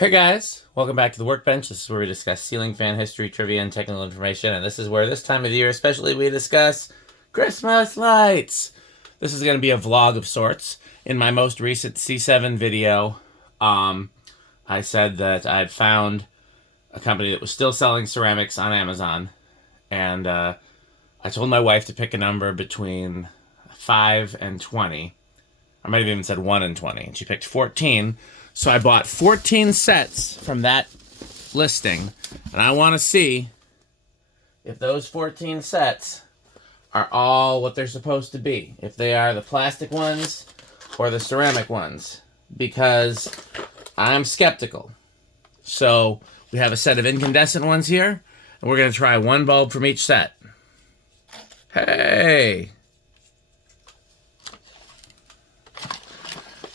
Hey guys, welcome back to the Workbench. This is where we discuss ceiling fan history, trivia, and technical information. And this is where this time of the year especially we discuss Christmas lights. This is going to be a vlog of sorts. In my most recent C7 video, I said that I'd found a company that was still selling ceramics on Amazon. And I told my wife to pick a number between 5 and 20. I might have even said 1 and 20. And she picked 14. So I bought 14 sets from that listing, and I want to see if those 14 sets are all what they're supposed to be. If they are the plastic ones or the ceramic ones, because I'm skeptical. So we have a set of incandescent ones here, and we're going to try one bulb from each set. Hey!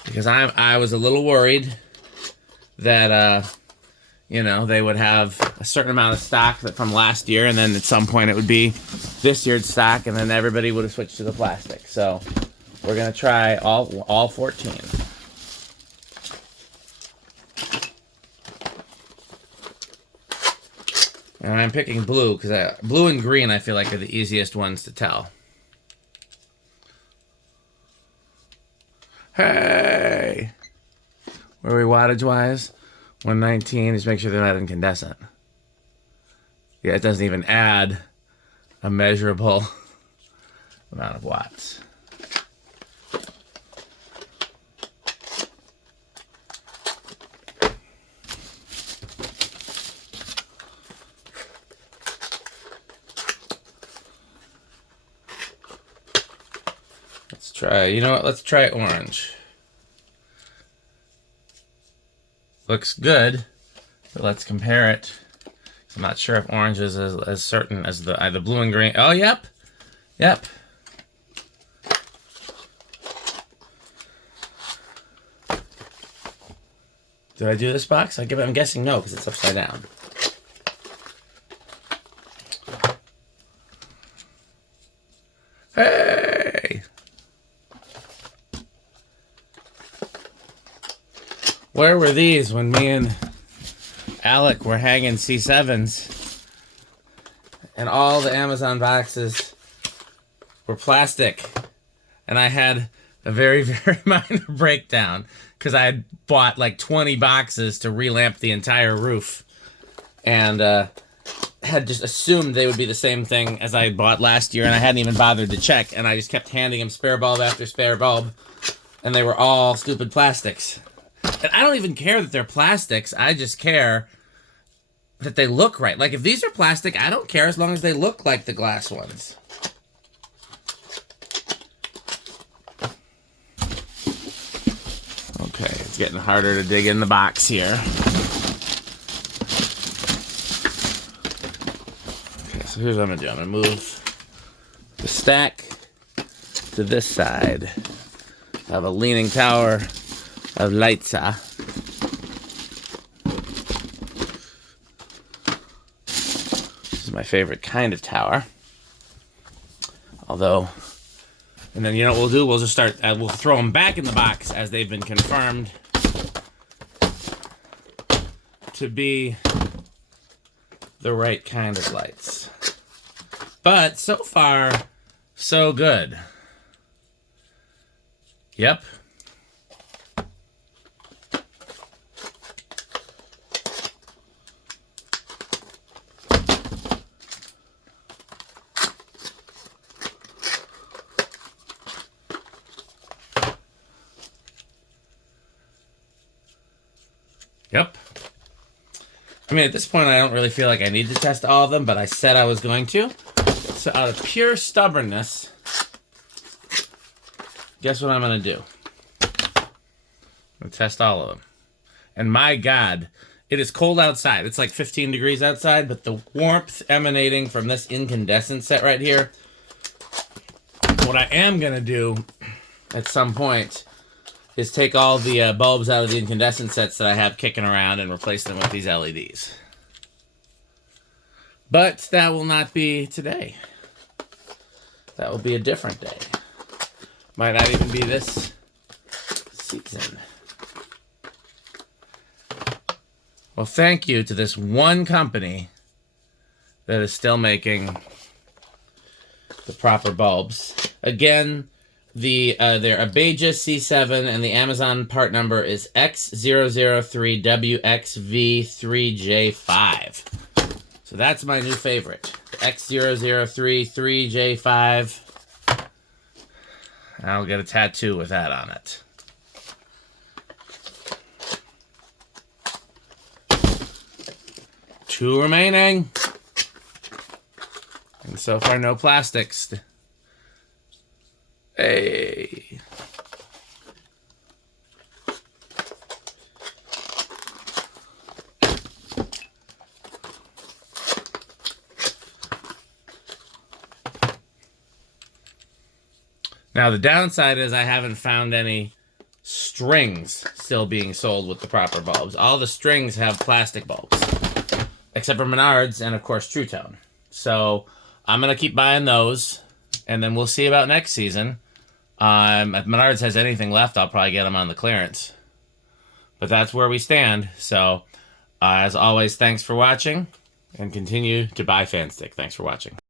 Because I was a little worried that, they would have a certain amount of stock from last year, and then at some point it would be this year's stock, and then everybody would have switched to the plastic. So we're going to try all 14. And I'm picking blue, because blue and green I feel like are the easiest ones to tell. Hey! Where are we wattage-wise? 119. Just make sure they're not incandescent. Yeah, it doesn't even add a measurable amount of watts. Let's try, you know what? Let's try orange. Looks good, but let's compare it. I'm not sure if orange is as certain as the blue and green. Oh, yep. Yep. Did I do this box? I'm guessing no, because it's upside down. Hey! Where were these when me and Alec were hanging C7s and all the Amazon boxes were plastic? And I had a very, very minor breakdown because I had bought like 20 boxes to relamp the entire roof, and had just assumed they would be the same thing as I had bought last year, and I hadn't even bothered to check, and I just kept handing him spare bulb after spare bulb, and they were all stupid plastics. And I don't even care that they're plastics. I just care that they look right. Like, if these are plastic, I don't care as long as they look like the glass ones. Okay, it's getting harder to dig in the box here. Okay, so here's what I'm going to do. I'm going to move the stack to this side. I have a leaning tower of lights. This is my favorite kind of tower. Although, and then you know what we'll do? We'll just start, we'll throw them back in the box as they've been confirmed to be the right kind of lights. But so far, so good. Yep. Yep. I mean, at this point, I don't really feel like I need to test all of them, but I said I was going to. So out of pure stubbornness, guess what I'm going to do? I'm going to test all of them. And my God, it is cold outside. It's like 15 degrees outside, but the warmth emanating from this incandescent set right here, what I am going to do at some point is take all the bulbs out of the incandescent sets that I have kicking around and replace them with these LEDs. But that will not be today. That will be a different day. Might not even be this season. Well, thank you to this one company that is still making the proper bulbs. Again, their Abeja C7 and the Amazon part number is X003WXV3J5. So that's my new favorite. X0033J5. I'll get a tattoo with that on it. Two remaining. And so far, no plastics. Hey. Now, the downside is I haven't found any strings still being sold with the proper bulbs. All the strings have plastic bulbs, except for Menards and, of course, True Tone. So I'm going to keep buying those, and then we'll see about next season. If Menards has anything left, I'll probably get them on the clearance. But that's where we stand. So, as always, thanks for watching, and continue to buy Fanstick. Thanks for watching.